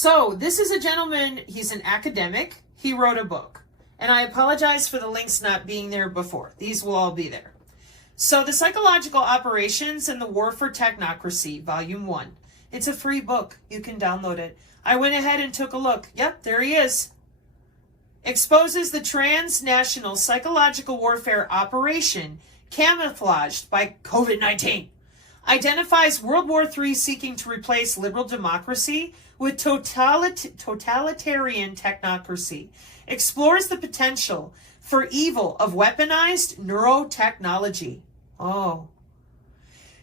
So this is a gentleman, he's an academic. He wrote a book. And I apologize for the links not being there before. These will all be there. So The Psychological Operations and the War for Technocracy, Volume 1. It's a free book. You can download it. I went ahead and took a look. Yep, there he is. Exposes the transnational psychological warfare operation camouflaged by COVID-19. Identifies World War III seeking to replace liberal democracy with totalitarian technocracy. Explores the potential for evil of weaponized neurotechnology. Oh.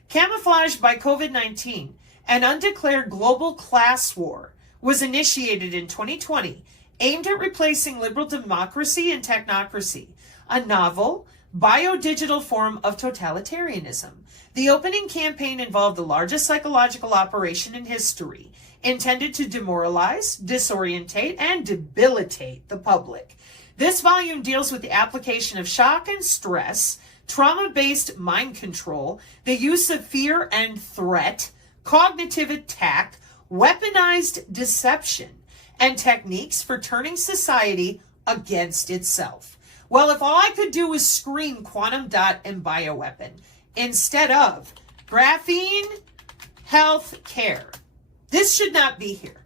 Camouflaged by COVID-19, an undeclared global class war was initiated in 2020, aimed at replacing liberal democracy and technocracy, a novel, biodigital form of totalitarianism. The opening campaign involved the largest psychological operation in history, intended to demoralize, disorientate, and debilitate the public. This volume deals with the application of shock and stress, trauma-based mind control, the use of fear and threat, cognitive attack, weaponized deception, and techniques for turning society against itself. Well, if all I could do was scream quantum dot and bioweapon instead of graphene health care, this should not be here.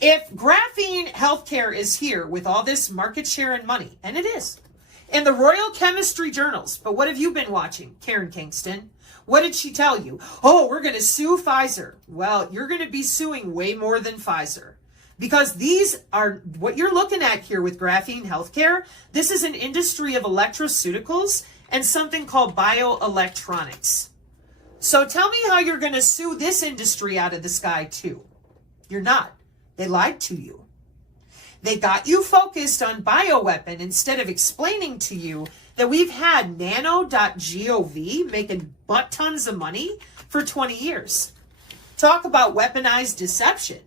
If graphene healthcare is here with all this market share and money, and it is, in the Royal Chemistry journals, but what have you been watching, Karen Kingston? What did she tell you? Oh, we're going to sue Pfizer. Well, you're going to be suing way more than Pfizer. Because these are, what you're looking at here with graphene healthcare, this is an industry of electroceuticals and something called bioelectronics. So tell me how you're going to sue this industry out of the sky too. You're not. They lied to you. They got you focused on bioweapon instead of explaining to you that we've had nano.gov making butt tons of money for 20 years. Talk about weaponized deception.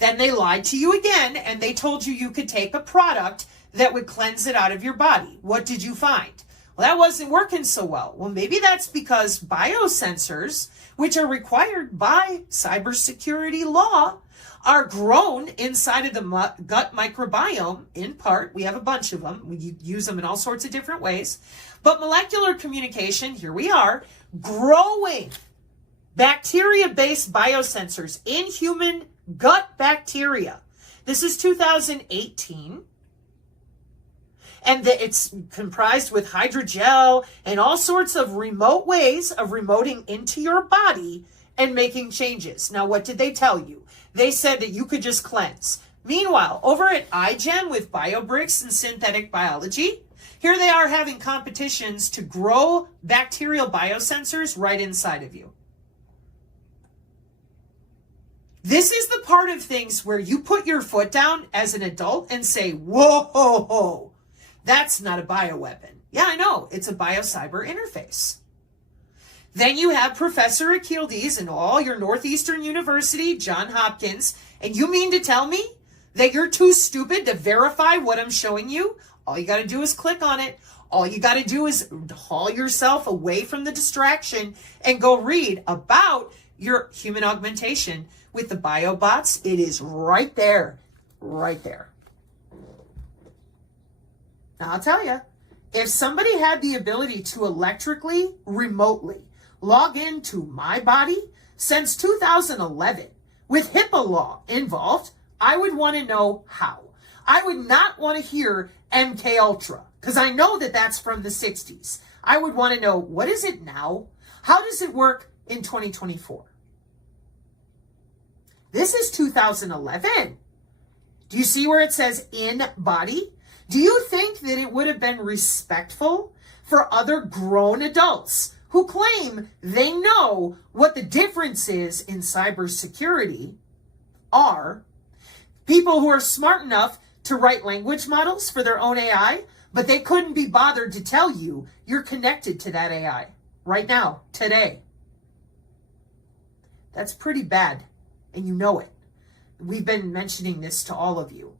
Then they lied to you again and they told you you could take a product that would cleanse it out of your body. What did you find? Well, that wasn't working so well. Well, maybe that's because biosensors, which are required by cybersecurity law, are grown inside of the gut microbiome. In part, we have a bunch of them. We use them in all sorts of different ways. But molecular communication, here we are, growing bacteria-based biosensors in human gut bacteria. This is 2018. And it's comprised with hydrogel and all sorts of remote ways of remoting into your body and making changes. Now, what did they tell you? They said that you could just cleanse. Meanwhile, over at iGen with BioBricks and synthetic biology, here they are having competitions to grow bacterial biosensors right inside of you. This is the part of things where you put your foot down as an adult and say, whoa, that's not a bioweapon. Yeah, I know, it's a biocyber interface. Then you have Professor Achildes and all your Northeastern University, John Hopkins, and you mean to tell me that you're too stupid to verify what I'm showing you? All you got to do is click on it. All you got to do is haul yourself away from the distraction and go read about your human augmentation with the biobots. It is right there, right there. Now, I'll tell you, if somebody had the ability to electrically, remotely log into my body since 2011 with HIPAA law involved, I would want to know how. I would not want to hear MK Ultra because I know that that's from the 60s. I would want to know, what is it now? How does it work in 2024? This is 2011. Do you see where it says in body? Do you think that it would have been respectful for other grown adults who claim they know what the difference is in cybersecurity are people who are smart enough to write language models for their own AI, but they couldn't be bothered to tell you you're connected to that AI right now, today? That's pretty bad, and you know it. We've been mentioning this to all of you.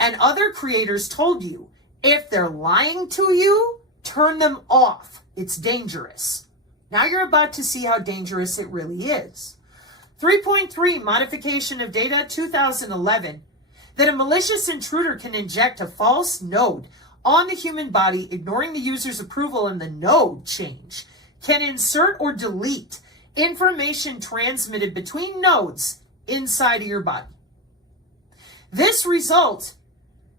And other creators told you, if they're lying to you, turn them off. It's dangerous. Now you're about to see how dangerous it really is. 3.3 Modification of Data 2011, that a malicious intruder can inject a false node on the human body, ignoring the user's approval and the node change, can insert or delete information transmitted between nodes inside of your body. This result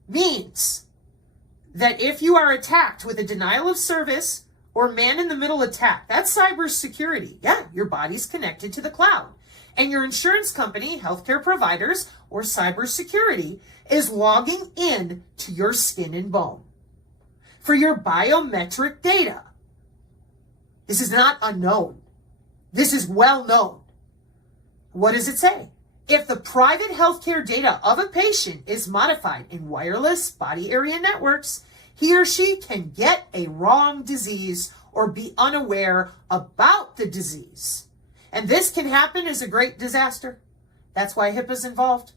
means that if you are attacked with a denial of service or man-in-the-middle attack, that's cybersecurity. Yeah, your body's connected to the cloud. And your insurance company, healthcare providers, or cybersecurity is logging in to your skin and bone for your biometric data. This is not unknown. This is well known. What does it say? If the private healthcare data of a patient is modified in wireless body area networks, he or she can get a wrong disease or be unaware about the disease. And this can happen as a great disaster. That's why HIPAA's involved.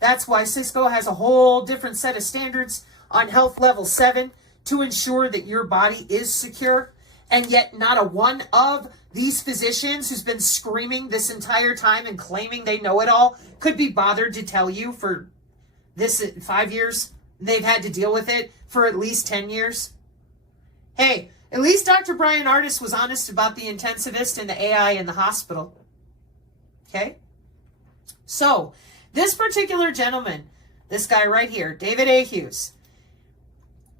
That's why Cisco has a whole different set of standards on health level 7 to ensure that your body is secure. And yet not a one of these physicians who's been screaming this entire time and claiming they know it all could be bothered to tell you for this 5 years. They've had to deal with it for at least 10 years. Hey, at least Dr. Brian Ardis was honest about the intensivist and the AI in the hospital. Okay? So, this particular gentleman, this guy right here, David A. Hughes,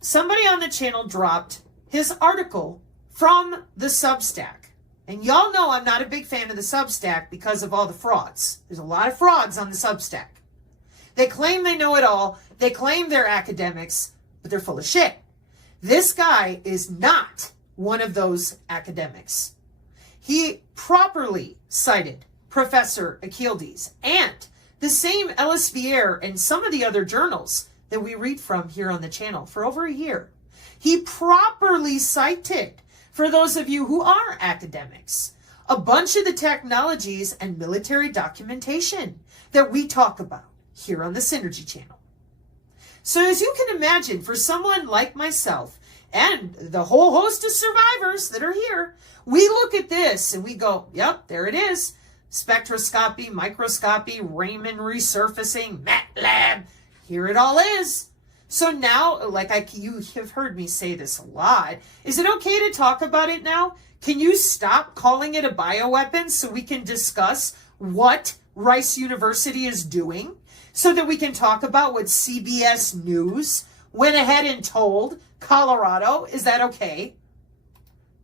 somebody on the channel dropped his article from the Substack. And y'all know I'm not a big fan of the Substack because of all the frauds. There's a lot of frauds on the Substack. They claim they know it all. They claim they're academics, but they're full of shit. This guy is not one of those academics. He properly cited Professor Achildes and the same Elsevier and some of the other journals that we read from here on the channel for over a year. He properly cited, for those of you who are academics, a bunch of the technologies and military documentation that we talk about here on the Synergy channel. So as you can imagine, for someone like myself and the whole host of survivors that are here, we look at this and we go, yep, there it is. Spectroscopy, microscopy, Raman resurfacing, MATLAB, here it all is. So now, you have heard me say this a lot, is it okay to talk about it now? Can you stop calling it a bioweapon so we can discuss what Rice University is doing? So that we can talk about what CBS News went ahead and told Colorado? Is that okay?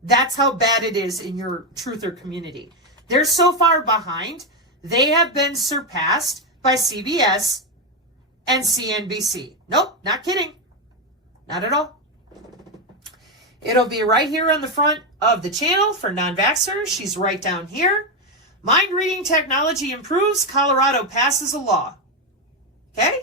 That's how bad it is in your truther community. They're so far behind, they have been surpassed by CBS and CNBC. Nope, not kidding. Not at all. It'll be right here on the front of the channel for non-vaxxers. She's right down here. Mind reading technology improves. Colorado passes a law. Okay?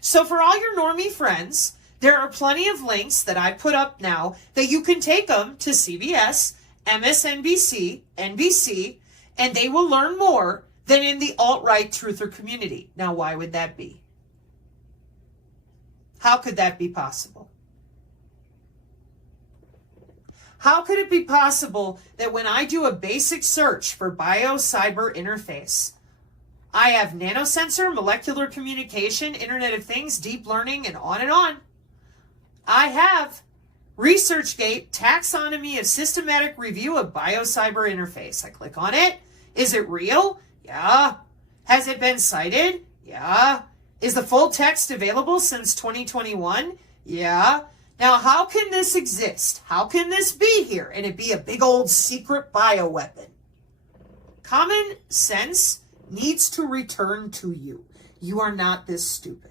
So for all your normie friends, there are plenty of links that I put up now that you can take them to CBS, MSNBC, NBC, and they will learn more than in the alt-right truther community. Now, why would that be? How could that be possible? How could it be possible that when I do a basic search for bio-cyber interface, I have nanosensor, molecular communication, Internet of Things, deep learning, and on. I have ResearchGate, taxonomy of systematic review of bio-cyber interface. I click on it. Is it real? Yeah. Has it been cited? Yeah. Is the full text available since 2021? Yeah. Now, how can this exist? How can this be here and it be a big old secret bioweapon? Common sense needs to return to you. You are not this stupid.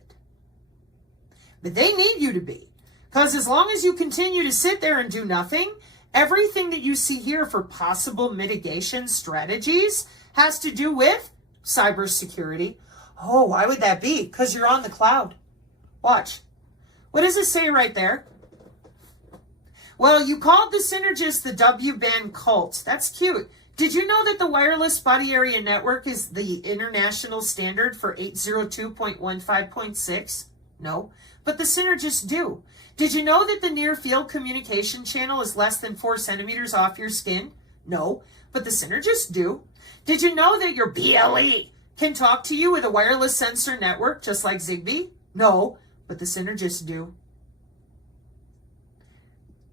But they need you to be. Because as long as you continue to sit there and do nothing, everything that you see here for possible mitigation strategies has to do with cybersecurity. Oh, why would that be? Because you're on the cloud. Watch. What does it say right there? Well, you called the synergist the W-band cult. That's cute. Did you know that the wireless body area network is the international standard for 802.15.6? No, but the synergists do. Did you know that the near field communication channel is less than 4 centimeters off your skin? No, but the synergists do. Did you know that your BLE can talk to you with a wireless sensor network just like Zigbee? No, but the synergists do.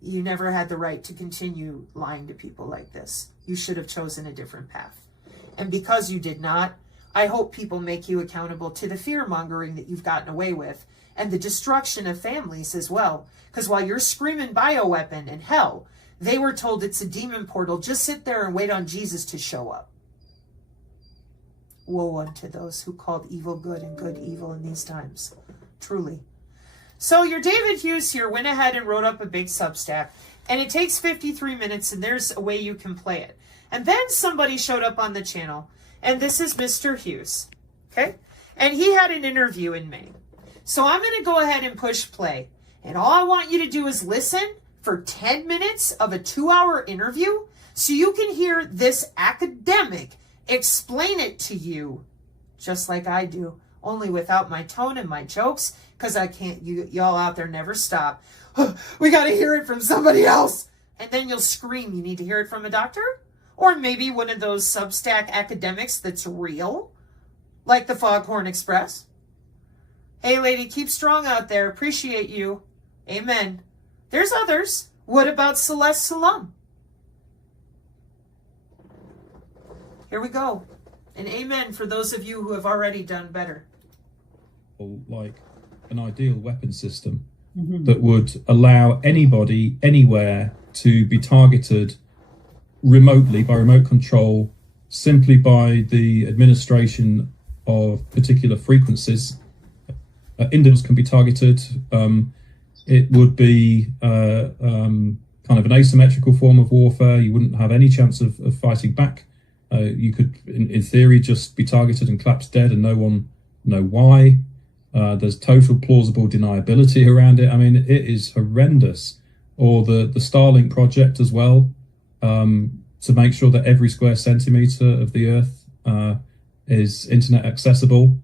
You never had the right to continue lying to people like this. You should have chosen a different path. And because you did not, I hope people make you accountable to the fear-mongering that you've gotten away with and the destruction of families as well. Because while you're screaming bioweapon and hell, they were told it's a demon portal. Just sit there and wait on Jesus to show up. Woe unto those who called evil good and good evil in these times. Truly. So your David Hughes here went ahead and wrote up a big Substack. And it takes 53 minutes, and there's a way you can play it. And then somebody showed up on the channel. And this is Mr. Hughes. Okay? And he had an interview in May. So I'm going to go ahead and push play. And all I want you to do is listen for 10 minutes of a 2-hour interview so you can hear this academic explain it to you just like I do, only without my tone and my jokes, because I can't, y'all out there never stop. We got to hear it from somebody else. And then you'll scream, you need to hear it from a doctor? Or maybe one of those Substack academics that's real, like the Foghorn Express. Hey, lady, keep strong out there. Appreciate you. Amen. There's others. What about Celeste Salam? Here we go. And amen for those of you who have already done better. Like an ideal weapon system that would allow anybody, anywhere, to be targeted remotely by remote control, simply by the administration of particular frequencies. Individuals can be targeted. It would be kind of an asymmetrical form of warfare. You wouldn't have any chance of fighting back. You could, in theory, just be targeted and collapse dead and no one know why. There's total plausible deniability around it. I mean, it is horrendous. Or the Starlink project as well, to make sure that every square centimeter of the Earth is internet accessible.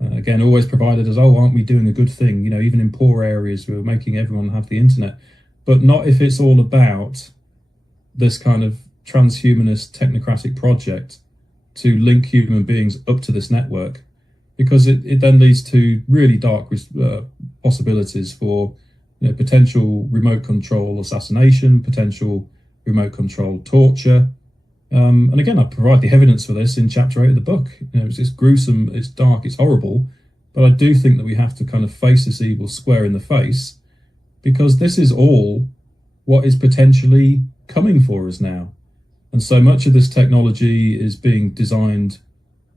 Again, always provided as, oh, aren't we doing a good thing? You know, even in poor areas, we're making everyone have the internet. But not if it's all about this kind of transhumanist technocratic project to link human beings up to this network, because it then leads to really dark possibilities for, you know, potential remote control assassination, potential remote control torture. And again, I provide the evidence for this in chapter 8 of the book. You know, it's gruesome, it's dark, it's horrible, but I do think that we have to kind of face this evil square in the face, because this is all what is potentially coming for us now. And so much of this technology is being designed,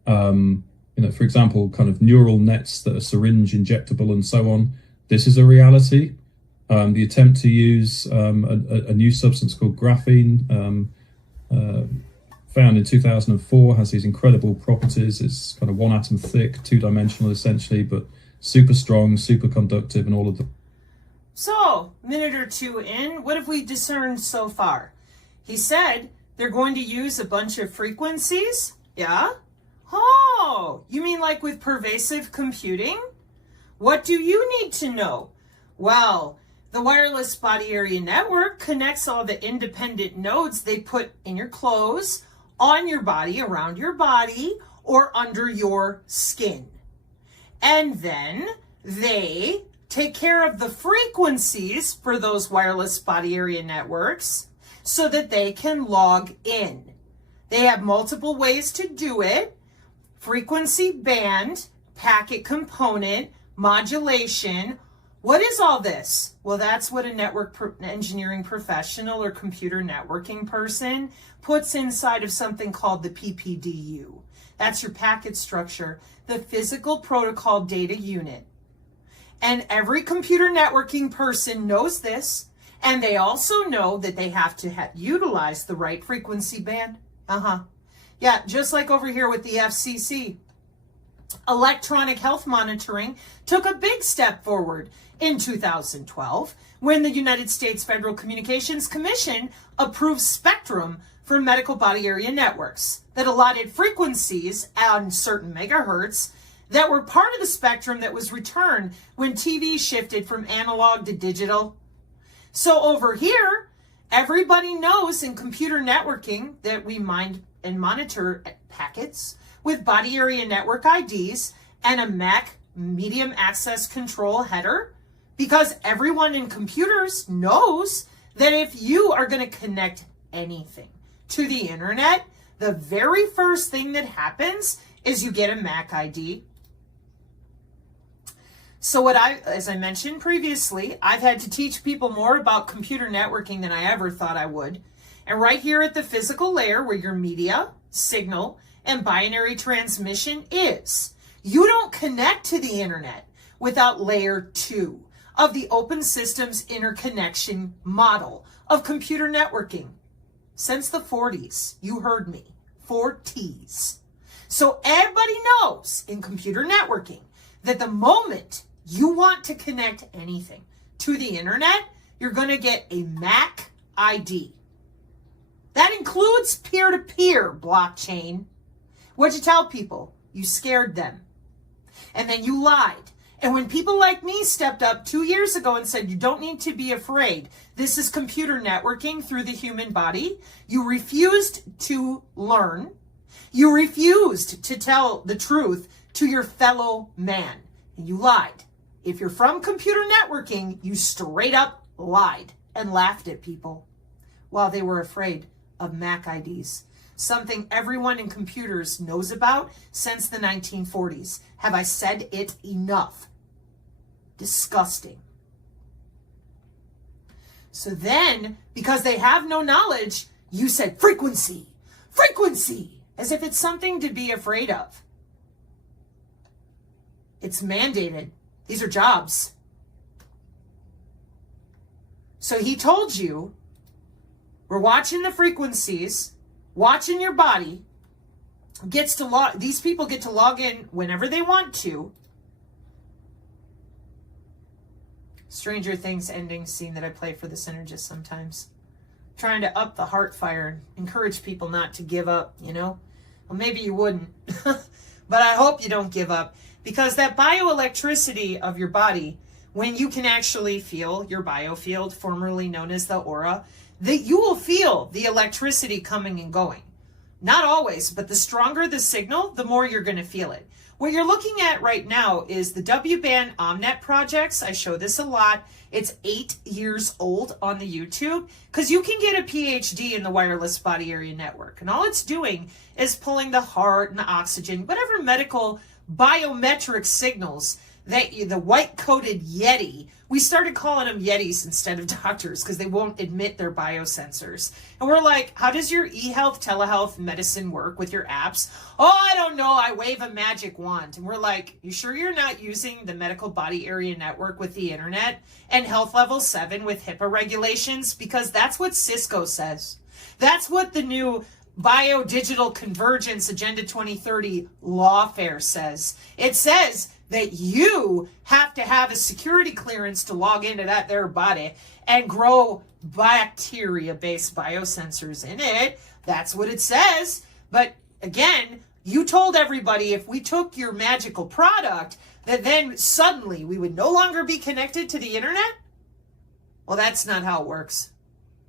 you know, for example, kind of neural nets that are syringe injectable and so on. This is a reality. The attempt to use a new substance called graphene, found in 2004, has these incredible properties. It's kind of 1 atom thick, 2-dimensional essentially, but super strong, super conductive, and all of them. So, minute or two in, what have we discerned so far? He said they're going to use a bunch of frequencies. Yeah? Oh, you mean like with pervasive computing? What do you need to know? Well, the wireless body area network connects all the independent nodes they put in your clothes, on your body, around your body, or under your skin. And then they take care of the frequencies for those wireless body area networks so that they can log in. They have multiple ways to do it: frequency band, packet component, modulation. What is all this? Well, that's what a network engineering professional or computer networking person puts inside of something called the PPDU. That's your packet structure, the physical protocol data unit. And every computer networking person knows this, and they also know that they have to utilize the right frequency band. Yeah, just like over here with the FCC. Electronic health monitoring took a big step forward in 2012 when the United States Federal Communications Commission approved spectrum for medical body area networks that allotted frequencies on certain megahertz that were part of the spectrum that was returned when TV shifted from analog to digital. So over here, Everybody knows in computer networking that we mind and monitor packets with body area network IDs and a MAC medium access control header, because everyone in computers knows that if you are going to connect anything to the internet, the very first thing that happens is you get a MAC ID. So as I mentioned previously, I've had to teach people more about computer networking than I ever thought I would. And right here at the physical layer where your media, signal, and binary transmission is, you don't connect to the internet without layer 2 of the open systems interconnection model of computer networking. Since the 40s, you heard me, 4 T's. So everybody knows in computer networking that the moment you want to connect anything to the internet, you're going to get a MAC ID. That includes peer-to-peer blockchain. What'd you tell people? You scared them. And then you lied. And when people like me stepped up 2 years ago and said, you don't need to be afraid, this is computer networking through the human body, you refused to learn. You refused to tell the truth to your fellow man. And you lied. If you're from computer networking, you straight up lied and laughed at people while they were afraid of MAC IDs. Something everyone in computers knows about since the 1940s. Have I said it enough? Disgusting. So then, because they have no knowledge, you said frequency, frequency, as if it's something to be afraid of. It's mandated. These are jobs. So he told you, we're watching the frequencies, watching your body, these people get to log in whenever they want to. Stranger Things ending scene that I play for the Synergist sometimes. Trying to up the heart fire, encourage people not to give up, you know? Well, maybe you wouldn't, but I hope you don't give up, because that bioelectricity of your body, when you can actually feel your biofield, formerly known as the aura, that you will feel the electricity coming and going. Not always, but the stronger the signal, the more you're going to feel it. What you're looking at right now is the W-band Omnet projects. I show this a lot. It's 8 years old on the YouTube, because you can get a PhD in the wireless body area network. And all it's doing is pulling the heart and the oxygen, whatever medical biometric signals that the white-coated Yeti, we started calling them Yetis instead of doctors because they won't admit their biosensors. And we're like, how does your e-health, telehealth, medicine work with your apps? Oh, I don't know. I wave a magic wand. And we're like, you sure you're not using the medical body area network with the internet and health level 7 with HIPAA regulations? Because that's what Cisco says. That's what the new Biodigital Convergence Agenda 2030 lawfare says. It says that you have to have a security clearance to log into that there body and grow bacteria-based biosensors in it. That's what it says. But again, you told everybody if we took your magical product, that then suddenly we would no longer be connected to the internet? Well, that's not how it works.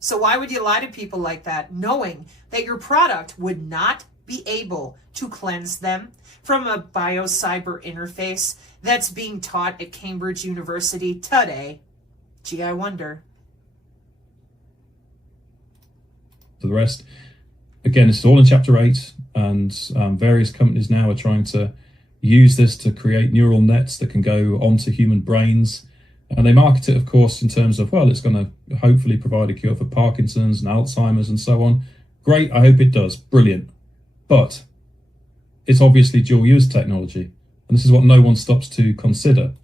So why would you lie to people like that, knowing that your product would not be able to cleanse them from a biocyber interface that's being taught at Cambridge University today? Gee, I wonder. For the rest, again, this is all in Chapter 8, and various companies now are trying to use this to create neural nets that can go onto human brains. And they market it, of course, in terms of, well, it's going to hopefully provide a cure for Parkinson's and Alzheimer's and so on. Great, I hope it does. Brilliant. But it's obviously dual-use technology. And this is what no one stops to consider.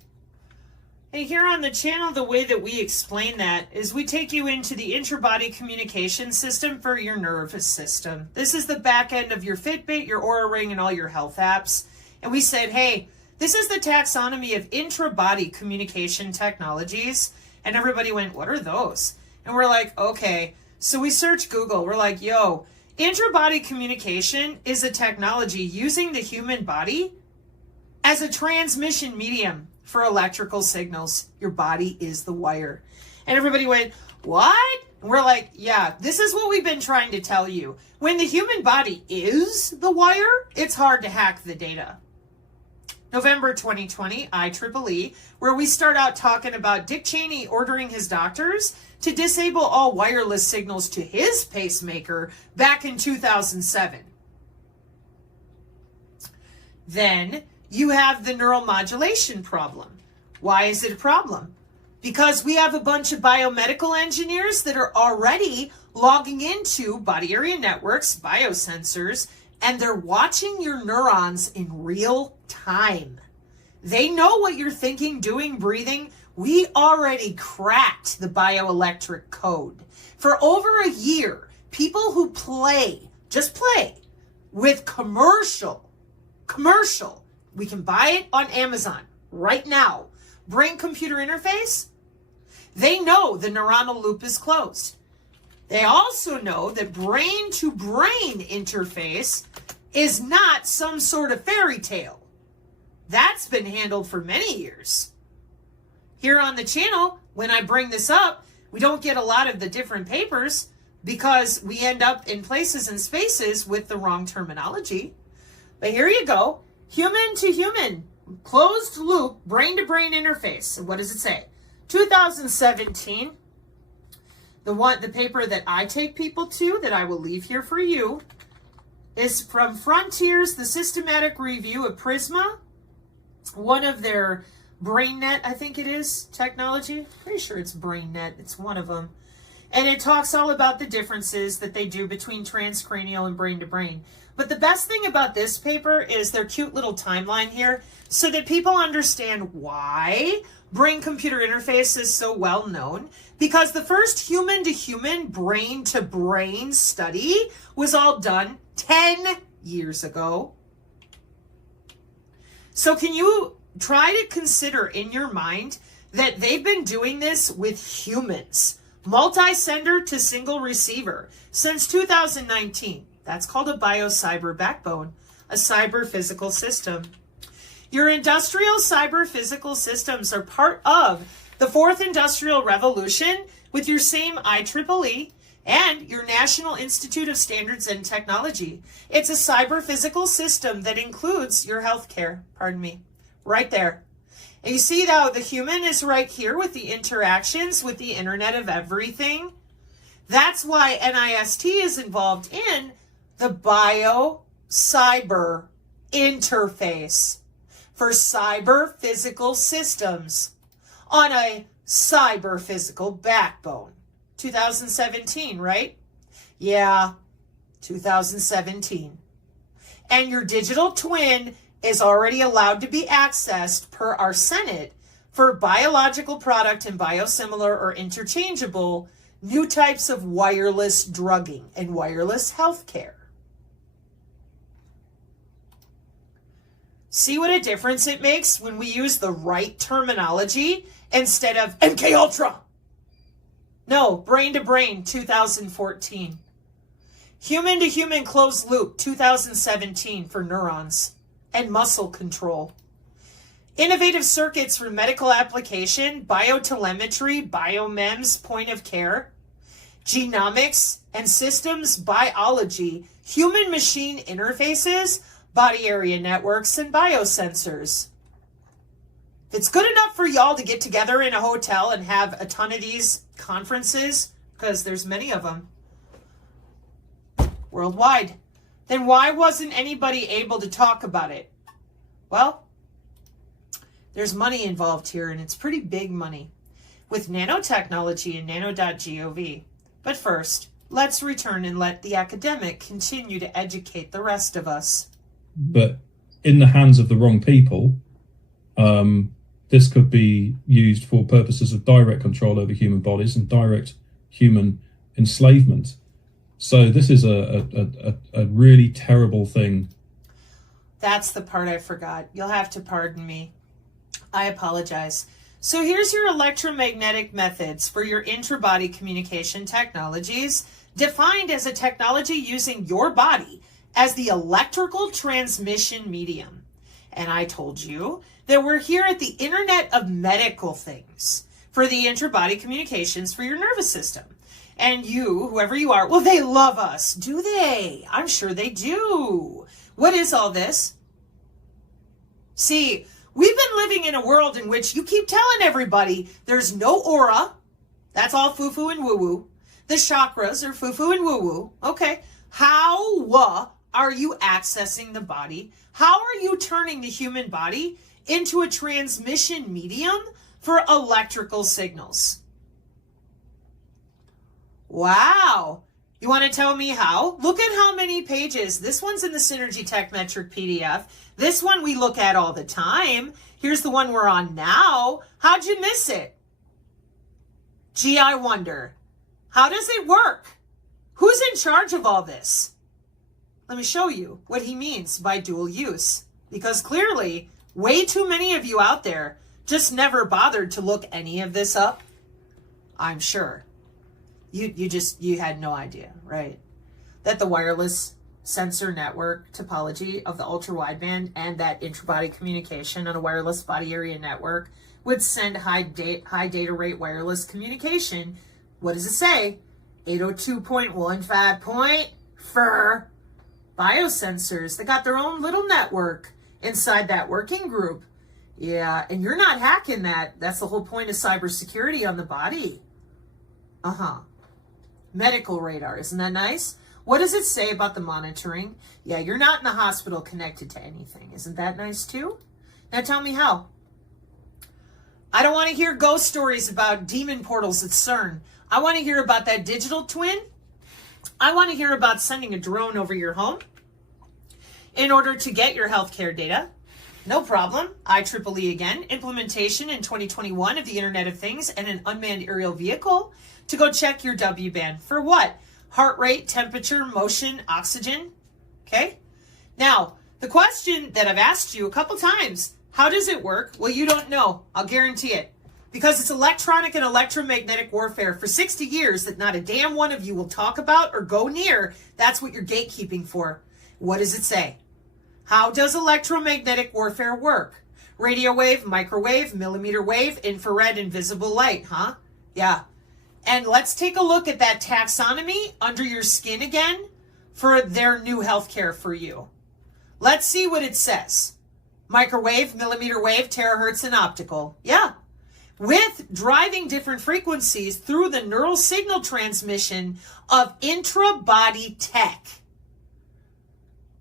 Hey, here on the channel, the way that we explain that is we take you into the intra-body communication system for your nervous system. This is the back end of your Fitbit, your Oura Ring, and all your health apps. And we said, hey, this is the taxonomy of intra-body communication technologies. And everybody went, what are those? And we're like, okay. So we search Google. We're like, yo, intra-body communication is a technology using the human body as a transmission medium for electrical signals. Your body is the wire. And everybody went, what? And we're like, yeah, this is what we've been trying to tell you. When the human body is the wire, it's hard to hack the data. November 2020, IEEE, where we start out talking about Dick Cheney ordering his doctors to disable all wireless signals to his pacemaker back in 2007. Then you have the neuromodulation problem. Why is it a problem? Because we have a bunch of biomedical engineers that are already logging into body area networks, biosensors, and they're watching your neurons in real time. They know what you're thinking, doing, breathing. We already cracked the bioelectric code. For over a year, people who just play with commercial, we can buy it on Amazon right now, brain-computer interface, they know the neuronal loop is closed. They also know that brain-to-brain interface is not some sort of fairy tale. That's been handled for many years. Here on the channel, when I bring this up, we don't get a lot of the different papers because we end up in places and spaces with the wrong terminology. But here you go. Human to human, closed loop, brain to brain interface. And what does it say? 2017. The paper that I take people to, that I will leave here for you, is from Frontiers, the Systematic Review of Prisma, one of their BrainNet, I think it is, technology. Pretty sure it's BrainNet. It's one of them. And it talks all about the differences that they do between transcranial and brain to brain. But the best thing about this paper is their cute little timeline here so that people understand why brain-computer interface is so well known. Because the first human-to-human, brain-to-brain study was all done 10 years ago. So can you try to consider in your mind that they've been doing this with humans, multi-sender to single receiver, since 2019. That's called a biocyber backbone, a cyber-physical system. Your industrial cyber-physical systems are part of the fourth industrial revolution with your same IEEE and your National Institute of Standards and Technology. It's a cyber-physical system that includes your healthcare, right there. And you see how the human is right here with the interactions with the Internet of Everything? That's why NIST is involved in the bio-cyber interface for cyber-physical systems on a cyber-physical backbone. 2017, right? Yeah, 2017. And your digital twin is already allowed to be accessed per our Senate for biological product and biosimilar or interchangeable new types of wireless drugging and wireless healthcare. See what a difference it makes when we use the right terminology instead of MK Ultra. No, brain to brain, 2014. Human to human closed loop, 2017 for neurons and muscle control. Innovative circuits for medical application, biotelemetry, biomems, point of care, genomics and systems biology, human machine interfaces, body area networks, and biosensors. If it's good enough for y'all to get together in a hotel and have a ton of these conferences, because there's many of them worldwide, then why wasn't anybody able to talk about it? Well, there's money involved here, and it's pretty big money with nanotechnology and nano.gov. But first, let's return and let the academic continue to educate the rest of us. But in the hands of the wrong people, this could be used for purposes of direct control over human bodies and direct human enslavement. So this is a really terrible thing. That's the part I forgot. You'll have to pardon me. I apologize. So here's your electromagnetic methods for your intra-body communication technologies, defined as a technology using your body as the electrical transmission medium. And I told you that we're here at the Internet of Medical Things for the intra-body communications for your nervous system. And you, whoever you are, well, they love us. Do they? I'm sure they do. What is all this? See, we've been living in a world in which you keep telling everybody there's no aura. That's all foo-foo and woo-woo. The chakras are foo-foo and woo-woo. Okay. How are you accessing the body? How are you turning the human body into a transmission medium for electrical signals? Wow. You want to tell me how? Look at how many pages. This one's in the Synergy Tech Metric PDF. This one we look at all the time. Here's the one we're on now. How'd you miss it? Gee, I wonder. How does it work? Who's in charge of all this? Let me show you what he means by dual use. Because clearly, way too many of you out there just never bothered to look any of this up. I'm sure. You had no idea, right? That the wireless sensor network topology of the ultra-wideband and that intra-body communication on a wireless body area network would send high data rate wireless communication. What does it say? 802.15 biosensors. They got their own little network inside that working group. Yeah, and you're not hacking that. That's the whole point of cybersecurity on the body. Medical radar. Isn't that nice? What does it say about the monitoring? Yeah, you're not in the hospital connected to anything. Isn't that nice too? Now tell me how. I don't want to hear ghost stories about demon portals at CERN. I want to hear about that digital twin. I want to hear about sending a drone over your home in order to get your healthcare data. No problem. IEEE again. Implementation in 2021 of the Internet of Things and an unmanned aerial vehicle to go check your W-band. For what? Heart rate, temperature, motion, oxygen. Okay? Now, the question that I've asked you a couple times, how does it work? Well, you don't know. I'll guarantee it. Because it's electronic and electromagnetic warfare for 60 years that not a damn one of you will talk about or go near. That's what you're gatekeeping for. What does it say? How does electromagnetic warfare work? Radio wave, microwave, millimeter wave, infrared, and visible light, huh? Yeah. And let's take a look at that taxonomy under your skin again for their new healthcare for you. Let's see what it says. Microwave, millimeter wave, terahertz, and optical. Yeah. With driving different frequencies through the neural signal transmission of intra-body tech.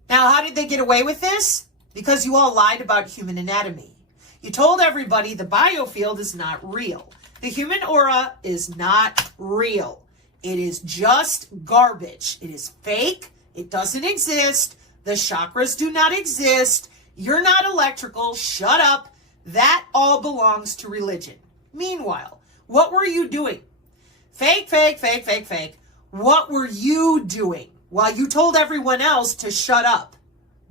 Now, how did they get away with this? Because you all lied about human anatomy. You told everybody the biofield is not real. The human aura is not real. It is just garbage. It is fake. It doesn't exist. The chakras do not exist. You're not electrical. Shut up. That all belongs to religion. Meanwhile, what were you doing? Fake, fake, fake, fake, fake. What were you doing while you told everyone else to shut up?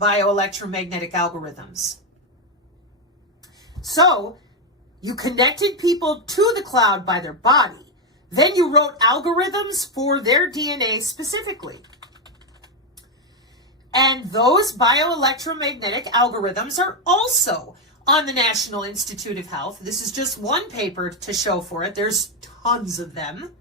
Bioelectromagnetic algorithms. So, you connected people to the cloud by their body. Then you wrote algorithms for their DNA specifically. And those bioelectromagnetic algorithms are also on the National Institute of Health. This is just one paper to show for it. There's tons of them.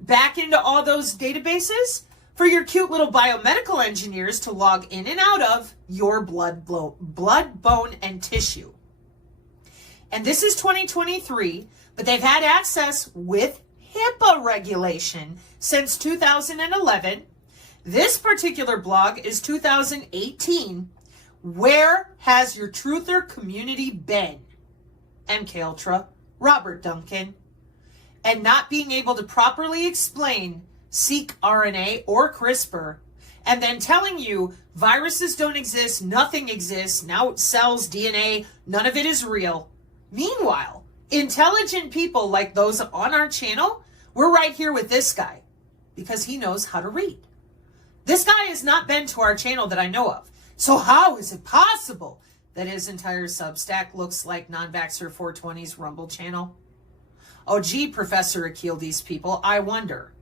Back into all those databases for your cute little biomedical engineers to log in and out of your blood, bone, and tissue. And this is 2023, but they've had access with HIPAA regulation since 2011. This particular blog is 2018. Where has your truther community been? MK Ultra, Robert Duncan, and not being able to properly explain seq RNA or CRISPR, and then telling you viruses don't exist, nothing exists, now cells, DNA, none of it is real. Meanwhile, intelligent people like those on our channel, we're right here with this guy because he knows how to read. This guy has not been to our channel that I know of. So how is it possible that his entire Substack looks like Non-Vaxxer 420's Rumble channel? Oh, gee, Professor Akil, these people, I wonder.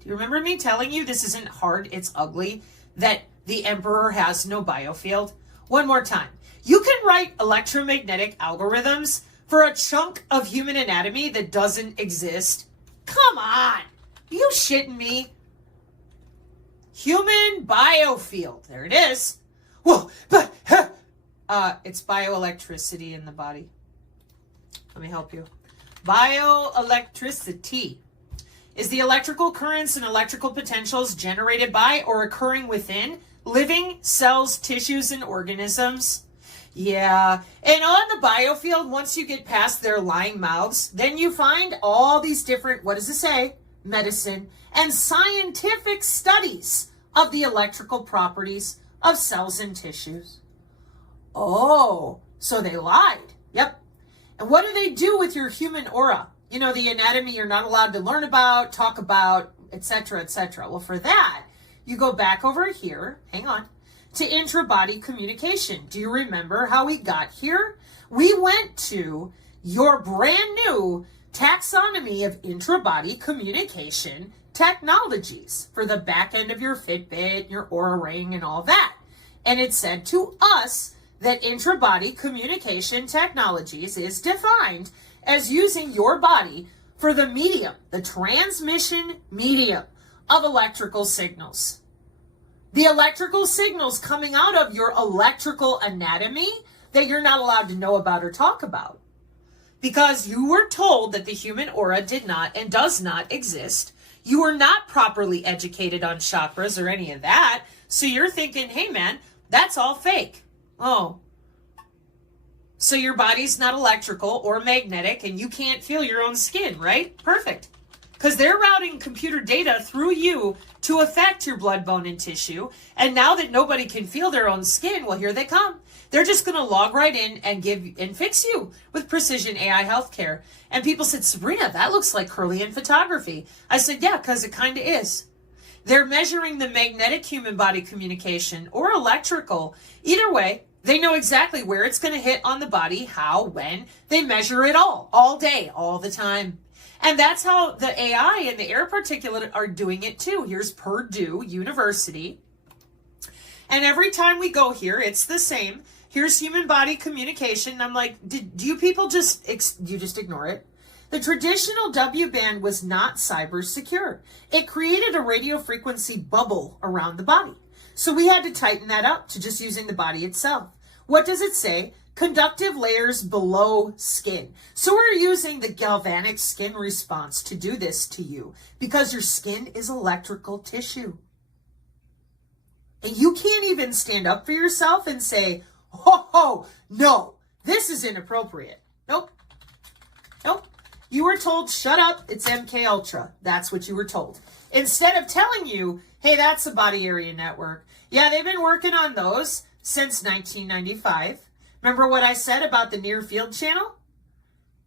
Do you remember me telling you this isn't hard, it's ugly, that the emperor has no biofield? One more time. You can write electromagnetic algorithms for a chunk of human anatomy that doesn't exist? Come on. You shitting me? Human biofield. There it is. Whoa, but it's bioelectricity in the body. Let me help you. Bioelectricity is the electrical currents and electrical potentials generated by or occurring within living cells, tissues, and organisms. Yeah. And on the biofield, once you get past their lying mouths, then you find all these different, what does it say? Medicine and scientific studies of the electrical properties of cells and tissues. Oh, so they lied. Yep. And what do they do with your human aura? You know, the anatomy you're not allowed to learn about, talk about, etc., etc. Well, for that, you go back over here, hang on, to intra-body communication. Do you remember how we got here? We went to your brand new taxonomy of intra-body communication technologies for the back end of your Fitbit, your Oura Ring, and all that. And it said to us that intra-body communication technologies is defined as using your body for the medium, the transmission medium of electrical signals. The electrical signals coming out of your electrical anatomy that you're not allowed to know about or talk about. Because you were told that the human aura did not and does not exist. You were not properly educated on chakras or any of that. So you're thinking, hey man, that's all fake. Oh. So your body's not electrical or magnetic and you can't feel your own skin, right? Perfect. Because they're routing computer data through you to affect your blood, bone, and tissue. And now that nobody can feel their own skin, well, here they come. They're just going to log right in and fix you with precision AI healthcare. And people said, Sabrina, that looks like Kirlian photography. I said, yeah, because it kind of is. They're measuring the magnetic human body communication or electrical. Either way, they know exactly where it's going to hit on the body, how, when. They measure it all day, all the time. And that's how the AI and the air particulate are doing it too. Here's Purdue University. And every time we go here, it's the same. Here's human body communication. I'm like, do you people just ignore it? The traditional W-band was not cyber secure. It created a radio frequency bubble around the body. So we had to tighten that up to just using the body itself. What does it say? Conductive layers below skin. So we're using the galvanic skin response to do this to you because your skin is electrical tissue. And you can't even stand up for yourself and say, oh, no, this is inappropriate. Nope. You were told, shut up, it's MK Ultra. That's what you were told. Instead of telling you, hey, that's a body area network. Yeah, they've been working on those since 1995. Remember what I said about the near field channel?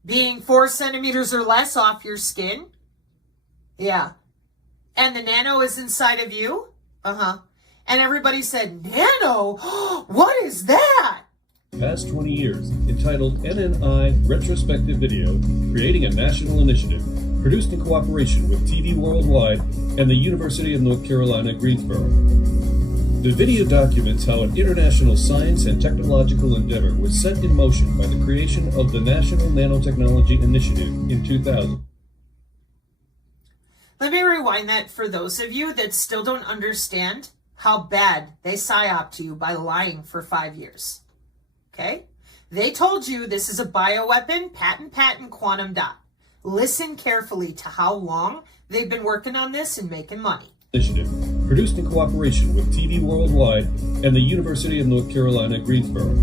Being 4 centimeters or less off your skin? Yeah. And the nano is inside of you? Uh-huh. And everybody said, nano? What is that? Past 20 years, entitled NNI Retrospective Video, Creating a National Initiative, produced in cooperation with TV Worldwide and the University of North Carolina, Greensboro. The video documents how an international science and technological endeavor was set in motion by the creation of the National Nanotechnology Initiative in 2000. Let me rewind that for those of you that still don't understand how bad they psyoped you by lying for 5 years. Okay? They told you this is a bioweapon, patent, quantum dot. Listen carefully to how long they've been working on this and making money. Initiative, produced in cooperation with TV Worldwide and the University of North Carolina, Greensboro.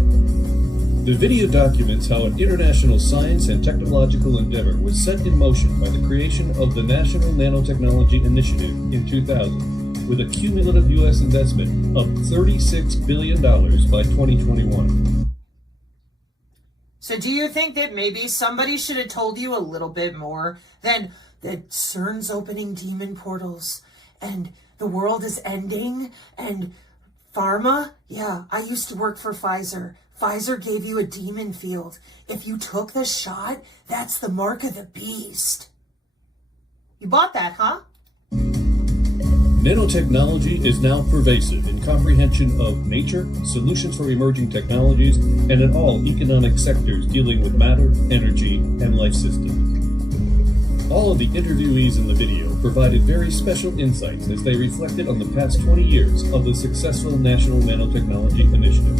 The video documents how an international science and technological endeavor was set in motion by the creation of the National Nanotechnology Initiative in 2000, with a cumulative U.S. investment of $36 billion by 2021. So do you think that maybe somebody should have told you a little bit more than that CERN's opening demon portals and the world is ending and pharma? Yeah, I used to work for Pfizer. Pfizer gave you a demon field. If you took the shot, that's the mark of the beast. You bought that, huh? Nanotechnology is now pervasive in comprehension of nature, solutions for emerging technologies, and in all economic sectors dealing with matter, energy, and life systems. All of the interviewees in the video provided very special insights as they reflected on the past 20 years of the successful National Nanotechnology Initiative.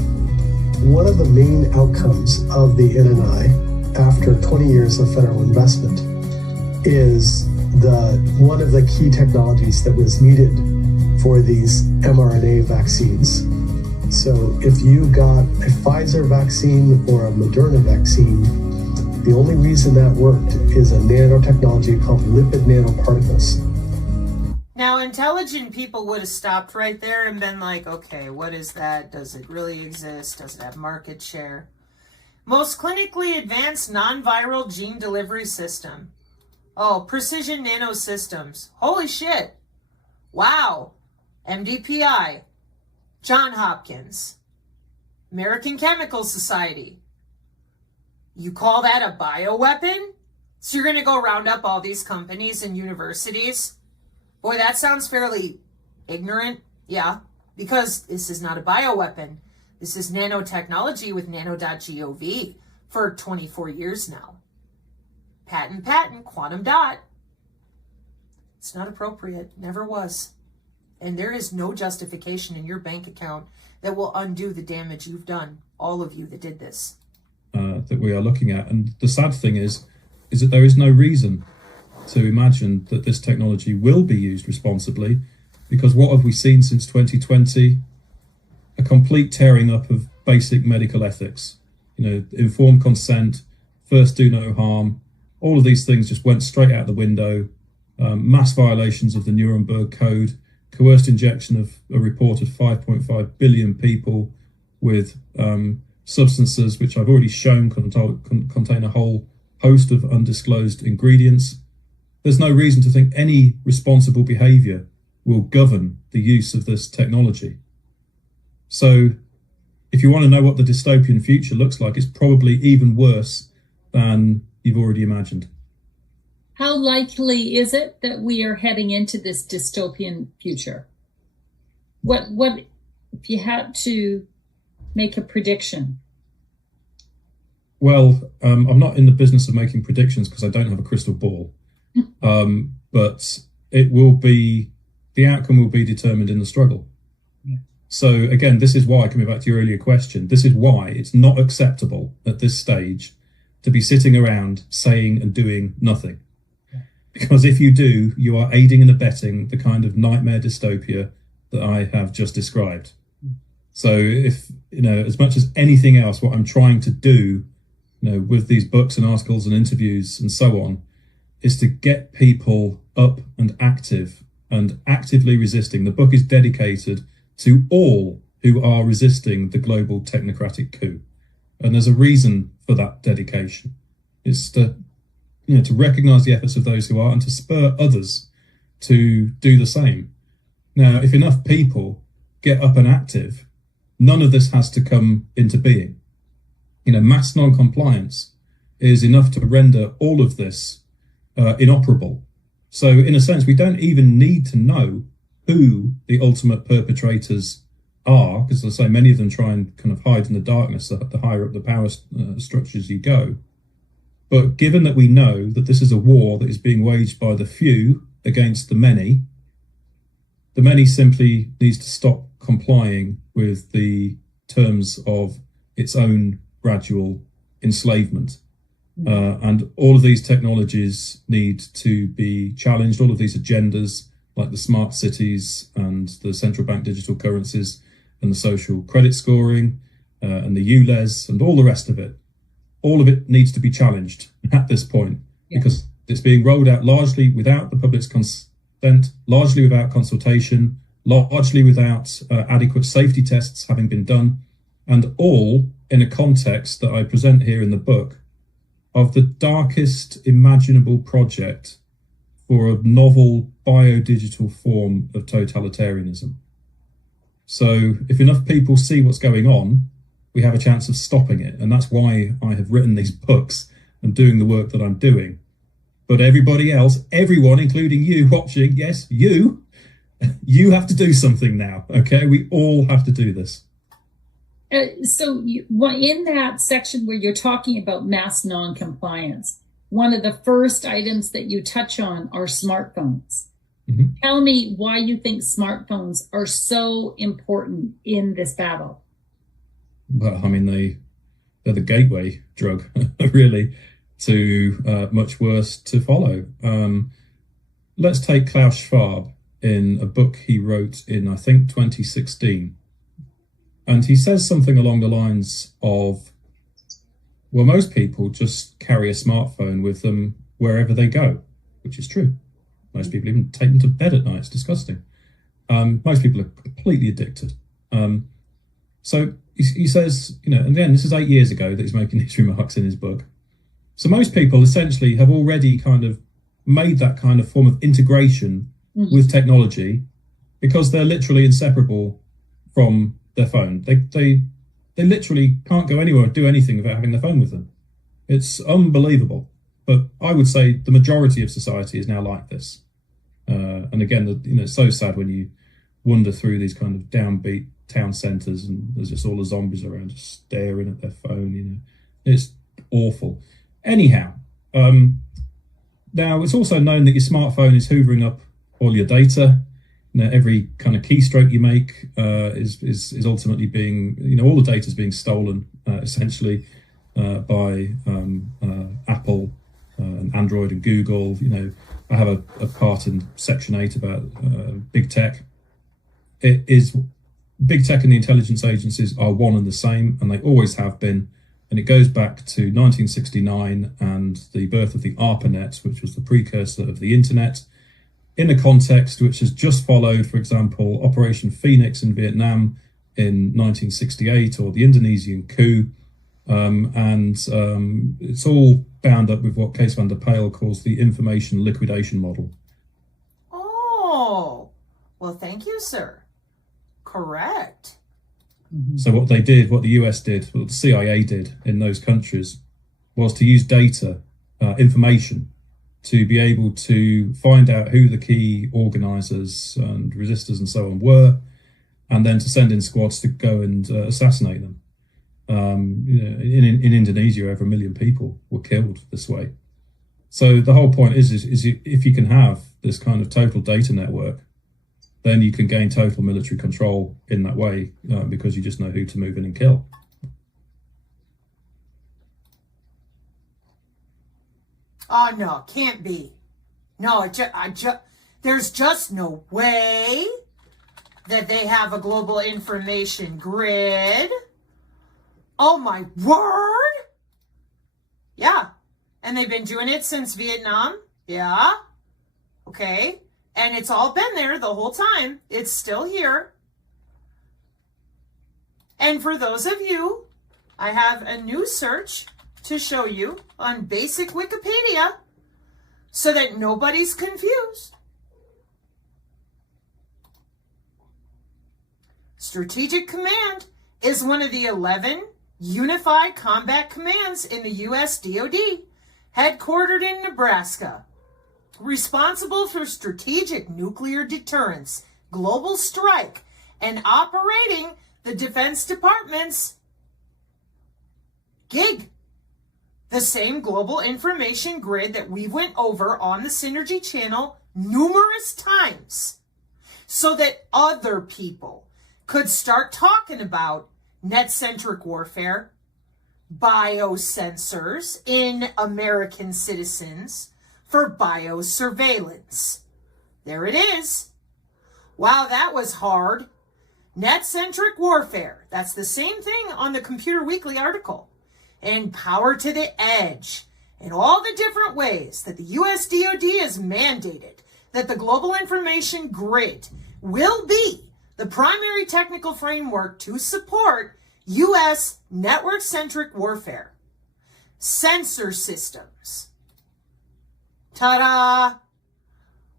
One of the main outcomes of the NNI after 20 years of federal investment is one of the key technologies that was needed for these mRNA vaccines. So if you got a Pfizer vaccine or a Moderna vaccine, the only reason that worked is a nanotechnology called lipid nanoparticles. Now, intelligent people would have stopped right there and been like, okay, what is that? Does it really exist? Does it have market share? Most clinically advanced non-viral gene delivery system. Oh, precision nanosystems. Holy shit. Wow. MDPI. John Hopkins. American Chemical Society. You call that a bioweapon? So you're going to go round up all these companies and universities? Boy, that sounds fairly ignorant. Yeah, because this is not a bioweapon. This is nanotechnology with nano.gov for 24 years now. Patent, quantum dot. It's not appropriate. Never was. And there is no justification in your bank account that will undo the damage you've done. All of you that did this. That we are looking at. And the sad thing is that there is no reason to imagine that this technology will be used responsibly, because what have we seen since 2020? A complete tearing up of basic medical ethics. Informed consent, first do no harm. All of these things just went straight out the window. Mass violations of the Nuremberg Code, coerced injection of a reported 5.5 billion people with substances which I've already shown contain a whole host of undisclosed ingredients. There's no reason to think any responsible behavior will govern the use of this technology. So if you want to know what the dystopian future looks like, it's probably even worse than you've already imagined. How likely is it that we are heading into this dystopian future? What if you had to make a prediction? Well, I'm not in the business of making predictions because I don't have a crystal ball. But the outcome will be determined in the struggle. Yeah. So again, this is why, coming back to your earlier question, this is why it's not acceptable at this stage to be sitting around saying and doing nothing. Yeah. Because if you do, you are aiding and abetting the kind of nightmare dystopia that I have just described. So if, as much as anything else, what I'm trying to do, with these books and articles and interviews and so on, is to get people up and active and actively resisting. The book is dedicated to all who are resisting the global technocratic coup. And there's a reason for that dedication. It's to recognize the efforts of those who are and to spur others to do the same. Now, if enough people get up and active, none of this has to come into being. Mass non-compliance is enough to render all of this inoperable. So in a sense, we don't even need to know who the ultimate perpetrators are, because as I say, many of them try and kind of hide in the darkness the higher up the power structures you go. But given that we know that this is a war that is being waged by the few against the many simply needs to stop complying with the terms of its own gradual enslavement. And all of these technologies need to be challenged. All of these agendas, like the smart cities and the central bank digital currencies and the social credit scoring and the ULEZ and all the rest of it, all of it needs to be challenged at this point, because it's being rolled out largely without the public's consent, largely without consultation, largely without adequate safety tests having been done, and all in a context that I present here in the book of the darkest imaginable project for a novel biodigital form of totalitarianism. So if enough people see what's going on, we have a chance of stopping it. And that's why I have written these books and doing the work that I'm doing. But everybody else, everyone, including you watching, yes, you have to do something now, okay? We all have to do this. So in that section where you're talking about mass non-compliance, one of the first items that you touch on are smartphones. Mhm. Tell me why you think smartphones are so important in this battle. Well, I mean, they're the gateway drug, really, to much worse to follow. Let's take Klaus Schwab in a book he wrote in, I think, 2016. And he says something along the lines of, well, most people just carry a smartphone with them wherever they go, which is true. Most people even take them to bed at night. It's disgusting. Most people are completely addicted. So he says, and again, this is 8 years ago that he's making these remarks in his book. So most people essentially have already kind of made that kind of form of integration with technology because they're literally inseparable from their phone. They literally can't go anywhere or do anything without having their phone with them. It's unbelievable. But I would say the majority of society is now like this. And again, it's so sad when you wander through these kind of downbeat town centres and there's just all the zombies around just staring at their phone. It's awful. Anyhow, now it's also known that your smartphone is hoovering up all your data. Every kind of keystroke you make is ultimately being, all the data is being stolen essentially by Apple and Android and Google. I have a part in Section 8 about big tech. It is big tech and the intelligence agencies are one and the same, and they always have been. And it goes back to 1969 and the birth of the ARPANET, which was the precursor of the internet, in a context which has just followed, for example, Operation Phoenix in Vietnam in 1968, or the Indonesian coup. And it's all bound up with what Kees van der Pijl calls the information liquidation model. Oh, well, thank you, sir. Correct. So what the US did, what the CIA did in those countries, was to use data, information, to be able to find out who the key organizers and resistors and so on were, and then to send in squads to go and assassinate them. In Indonesia, over 1 million people were killed this way. So the whole point is if you can have this kind of total data network, then you can gain total military control in that way because you just know who to move in and kill. Oh, no, can't be. No, there's just no way that they have a global information grid. Oh, my word. Yeah. And they've been doing it since Vietnam. Yeah. Okay. And it's all been there the whole time. It's still here. And for those of you, I have a new search to show you on basic Wikipedia so that nobody's confused. Strategic Command is one of the 11 unified combat commands in the U.S. DoD, headquartered in Nebraska, responsible for strategic nuclear deterrence, global strike, and operating the Defense Department's gig. The same global information grid that we went over on the Synergy channel numerous times so that other people could start talking about net-centric warfare, biosensors in American citizens for biosurveillance. There it is. Wow, that was hard. Net-centric warfare. That's the same thing on the Computer Weekly article. And power to the edge. In all the different ways that the US DoD has mandated that the global information grid will be the primary technical framework to support U.S. network-centric warfare. Sensor systems. Ta-da!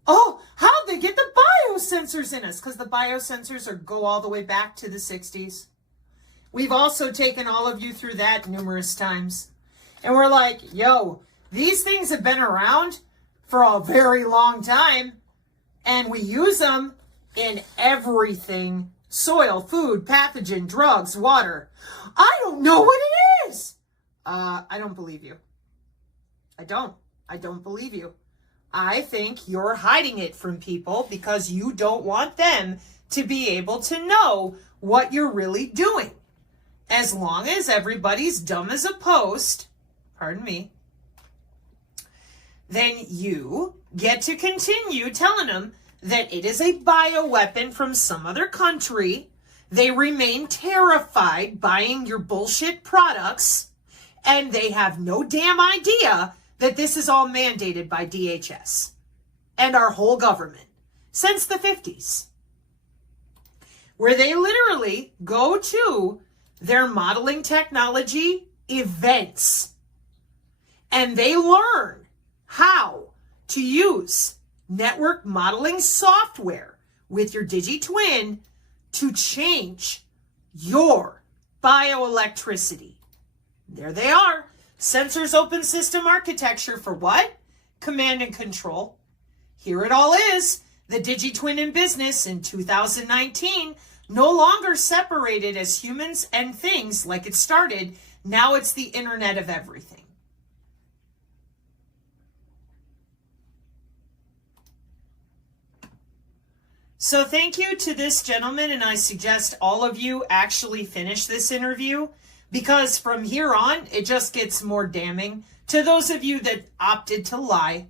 Oh, how'd they get the biosensors in us? Because the biosensors go all the way back to the 60s. We've also taken all of you through that numerous times. And we're like, yo, these things have been around for a very long time. And we use them in everything. Soil, food, pathogen, drugs, water. I don't know what it is. I don't believe you. I don't. I don't believe you. I think you're hiding it from people because you don't want them to be able to know what you're really doing. As long as everybody's dumb as a post, pardon me, then you get to continue telling them that it is a bioweapon from some other country. They remain terrified buying your bullshit products, and they have no damn idea that this is all mandated by DHS and our whole government since the 50s, where they literally go to their modeling technology events and they learn how to use network modeling software with your DigiTwin to change your bioelectricity. There they are. Sensors open system architecture for what? Command and control. Here it all is. The DigiTwin in business in 2019, no longer separated as humans and things like it started. Now it's the Internet of everything. So thank you to this gentleman, and I suggest all of you actually finish this interview, because from here on, it just gets more damning to those of you that opted to lie.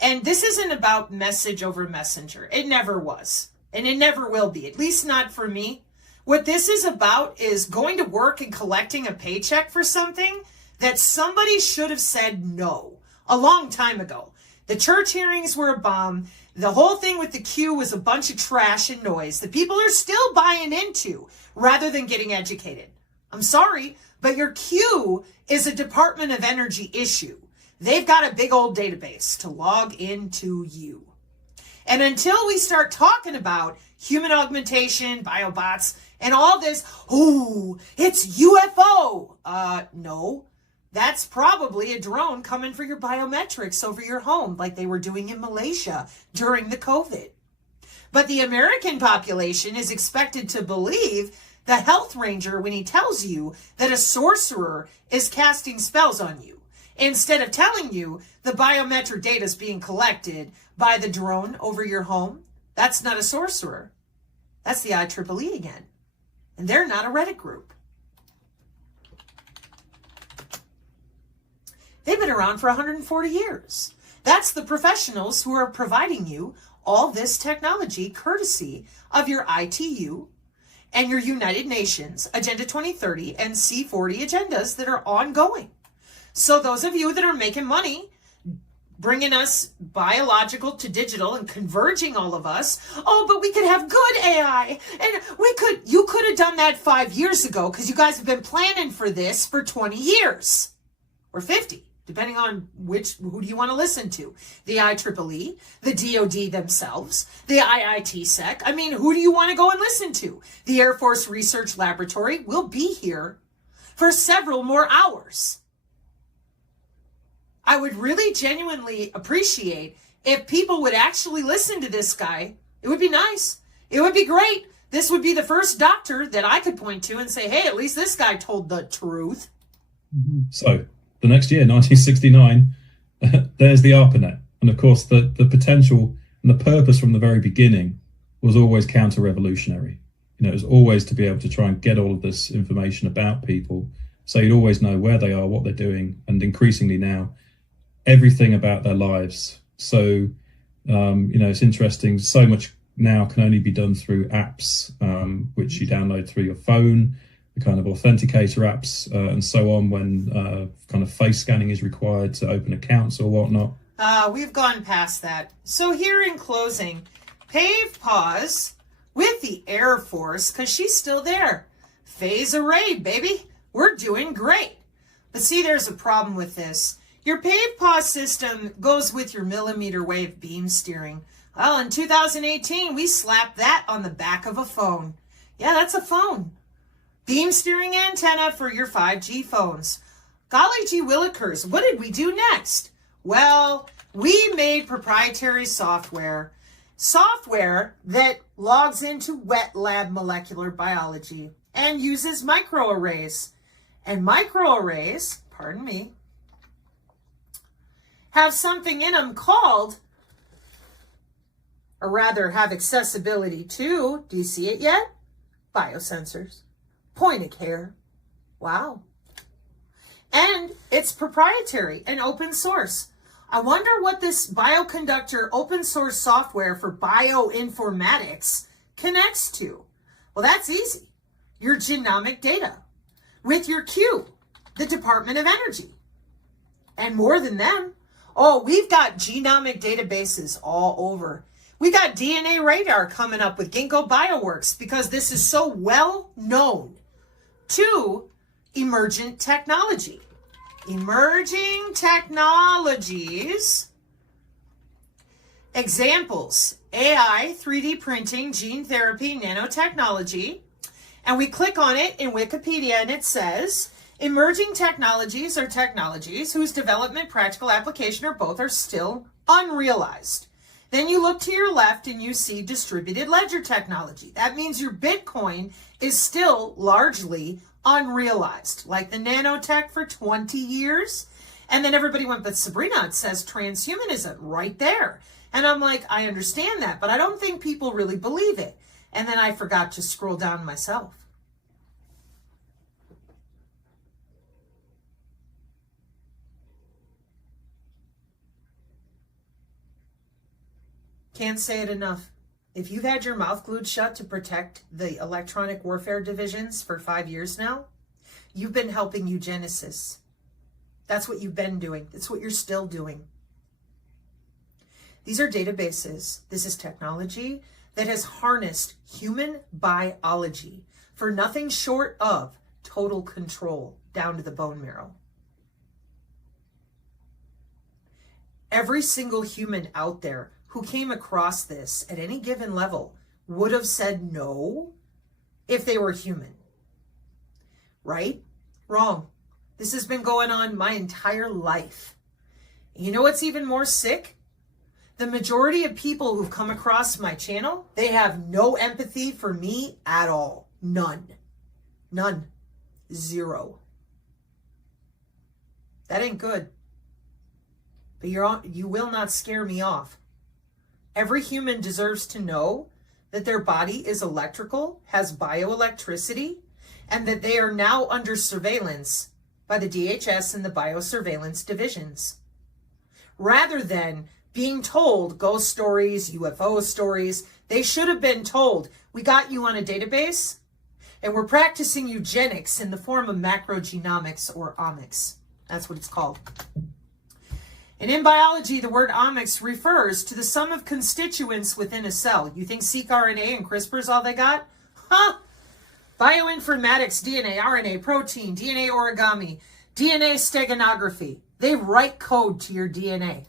And this isn't about message over messenger. It never was, and it never will be, at least not for me. What this is about is going to work and collecting a paycheck for something that somebody should have said no a long time ago. The church hearings were a bomb. The whole thing with the Q was a bunch of trash and noise that people are still buying into rather than getting educated. I'm sorry, but your Q is a Department of Energy issue. They've got a big old database to log into you. And until we start talking about human augmentation, biobots, and all this, oh, it's UFO. No. That's probably a drone coming for your biometrics over your home, like they were doing in Malaysia during the COVID. But the American population is expected to believe the health ranger when he tells you that a sorcerer is casting spells on you, instead of telling you the biometric data is being collected by the drone over your home. That's not a sorcerer. That's the IEEE again. And they're not a Reddit group. They've been around for 140 years. That's the professionals who are providing you all this technology courtesy of your ITU and your United Nations Agenda 2030 and C40 agendas that are ongoing. So those of you that are making money, bringing us biological to digital and converging all of us, oh, but we could have good AI, and you could have done that 5 years ago because you guys have been planning for this for 20 years or 50. Depending on who do you want to listen to? The IEEE, the DOD themselves, the IIT-SEC. I mean, who do you want to go and listen to? The Air Force Research Laboratory will be here for several more hours. I would really genuinely appreciate if people would actually listen to this guy. It would be nice. It would be great. This would be the first doctor that I could point to and say, hey, at least this guy told the truth. So the next year, 1969, there's the ARPANET. And of course, the potential and the purpose from the very beginning was always counter-revolutionary. You know, it was always to be able to try and get all of this information about people, so you'd always know where they are, what they're doing, and increasingly now, everything about their lives. So, you know, it's interesting. So much now can only be done through apps, which you download through your phone, the kind of authenticator apps, and so on, when kind of face scanning is required to open accounts or whatnot. We've gone past that. So here in closing, pave pause with the Air Force, because she's still there. Phase array, baby. We're doing great. But see, there's a problem with this. Your pave pause system goes with your millimeter wave beam steering. Well, in 2018, we slapped that on the back of a phone. Yeah, that's a phone. Beam steering antenna for your 5G phones. Golly gee willikers, what did we do next? Well, we made proprietary software that logs into wet lab molecular biology and uses microarrays. And microarrays, pardon me, have something in them called, or rather have accessibility to, do you see it yet? Biosensors. Point of care. Wow. And it's proprietary and open source. I wonder what this bioconductor open source software for bioinformatics connects to. Well, that's easy. Your genomic data with your Q, the Department of Energy. And more than them. Oh, we've got genomic databases all over. We got DNA radar coming up with Ginkgo Bioworks because this is so well known to emergent technology. Emerging technologies. Examples: AI, 3D printing, gene therapy, nanotechnology. And we click on it in Wikipedia and it says, emerging technologies are technologies whose development, practical application, or both are still unrealized. Then you look to your left and you see distributed ledger technology. That means your Bitcoin is still largely unrealized, like the nanotech for 20 years. And then everybody went, but Sabrina, it says transhumanism right there. And I'm like, I understand that, but I don't think people really believe it. And then I forgot to scroll down myself. Can't say it enough. If you've had your mouth glued shut to protect the electronic warfare divisions for 5 years now, you've been helping eugenicists. That's what you've been doing. That's what you're still doing. These are databases. This is technology that has harnessed human biology for nothing short of total control down to the bone marrow. Every single human out there who came across this at any given level would have said no if they were human. Right? Wrong. This has been going on my entire life. You know what's even more sick? The majority of people who've come across my channel, they have no empathy for me at all. None. None. Zero. That ain't good. But you will not scare me off. Every human deserves to know that their body is electrical, has bioelectricity, and that they are now under surveillance by the DHS and the biosurveillance divisions. Rather than being told ghost stories, UFO stories, they should have been told, we got you on a database, and we're practicing eugenics in the form of macrogenomics or omics. That's what it's called. And in biology, the word omics refers to the sum of constituents within a cell. You think seq-RNA and CRISPR is all they got? Huh? Bioinformatics, DNA, RNA, protein, DNA origami, DNA steganography. They write code to your DNA.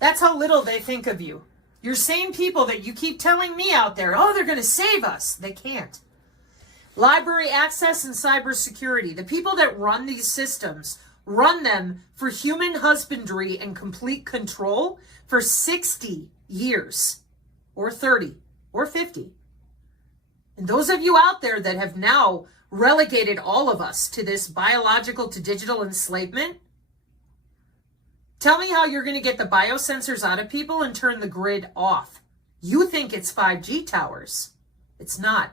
That's how little they think of you. Your same people that you keep telling me out there, oh, they're going to save us. They can't. Library access and cybersecurity. The people that run these systems run them for human husbandry and complete control for 60 years or 30 or 50. And those of you out there that have now relegated all of us to this biological to digital enslavement, tell me how you're going to get the biosensors out of people and turn the grid off. You think it's 5G towers. It's not.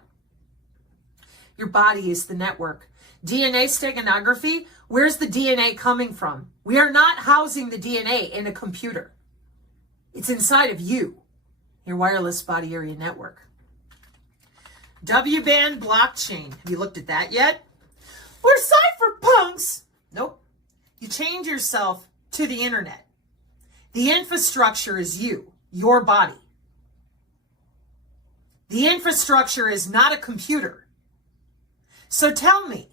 Your body is the network. DNA steganography, where's the DNA coming from? We are not housing the DNA in a computer. It's inside of you, your wireless body area network. W-band blockchain. Have you looked at that yet? We're cypherpunks. Nope. You change yourself to the internet. The infrastructure is you, your body. The infrastructure is not a computer. So tell me,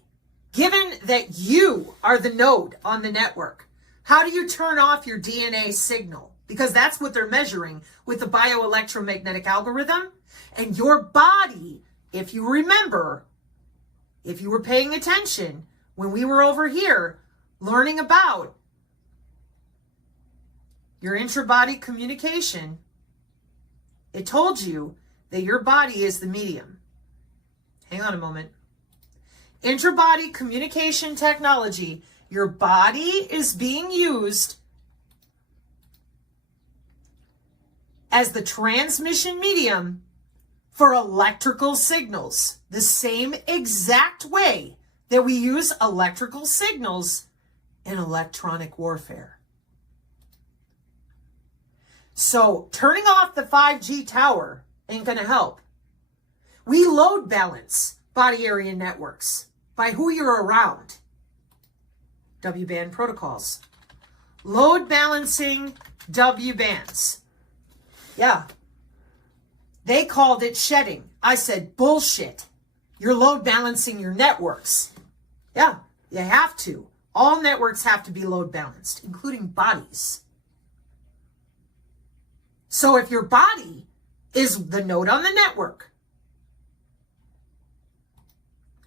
given that you are the node on the network, how do you turn off your DNA signal? Because that's what they're measuring with the bioelectromagnetic algorithm. And your body, if you remember, if you were paying attention when we were over here learning about your intra-body communication, it told you that your body is the medium. Hang on a moment. Intra-body communication technology Your body is being used as the transmission medium for electrical signals, the same exact way that we use electrical signals in electronic warfare. So turning off the 5G tower ain't going to help. We load balance body area networks by who you're around. W-band protocols. Load balancing W-bands. Yeah. They called it shedding. I said, bullshit. You're load balancing your networks. Yeah, you have to. All networks have to be load balanced, including bodies. So if your body is the node on the network,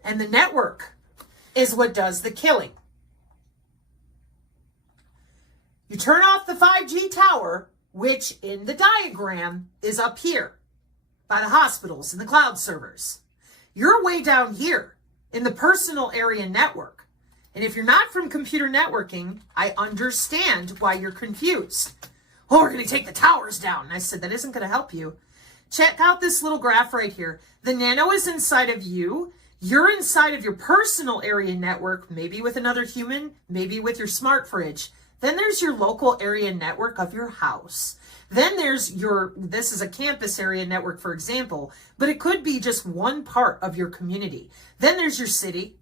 and the network is what does the killing, you turn off the 5G tower, which in the diagram is up here by the hospitals and the cloud servers. You're way down here in the personal area network. And if you're not from computer networking, I understand why you're confused. Oh, we're going to take the towers down. And I said, that isn't going to help you. Check out this little graph right here. The nano is inside of you. You're inside of your personal area network, maybe with another human, maybe with your smart fridge. Then there's your local area network of your house. Then there's this is a campus area network, for example, but it could be just one part of your community. Then there's your city.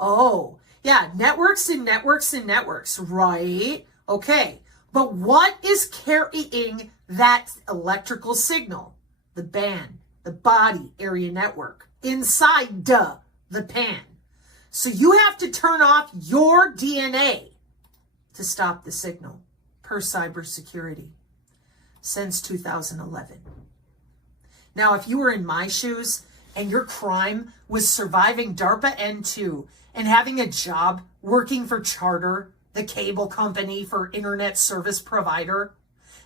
Oh, yeah, networks and networks and networks, right? Okay, but what is carrying that electrical signal? The band, the body area network, inside the pan. So you have to turn off your DNA to stop the signal, per cybersecurity, since 2011. Now, if you were in my shoes and your crime was surviving DARPA N2 and having a job working for Charter, the cable company for internet service provider,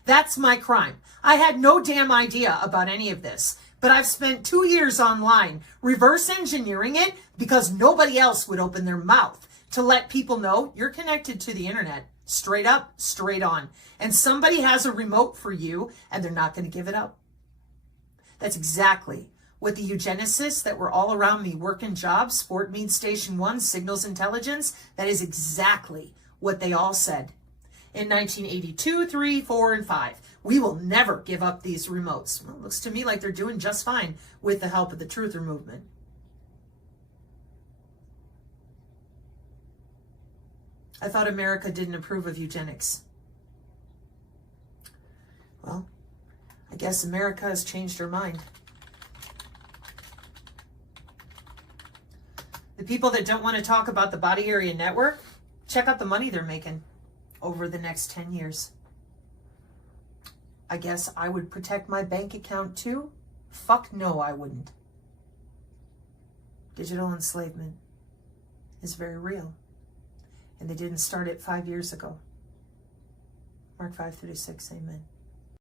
that's my crime. I had no damn idea about any of this, but I've spent 2 years online reverse engineering it because nobody else would open their mouth to let people know you're connected to the internet, straight up, straight on. And somebody has a remote for you and they're not going to give it up. That's exactly what the eugenicists that were all around me working jobs, Fort Meade Station 1, Signals Intelligence, that is exactly what they all said. In 1982, 3, 4, and 5, we will never give up these remotes. Well, it looks to me like they're doing just fine with the help of the truther movement. I thought America didn't approve of eugenics. Well, I guess America has changed her mind. The people that don't want to talk about the body area network, check out the money they're making over the next 10 years. I guess I would protect my bank account too? Fuck no, I wouldn't. Digital enslavement is very real. And they didn't start it 5 years ago. Mark 5:36, amen.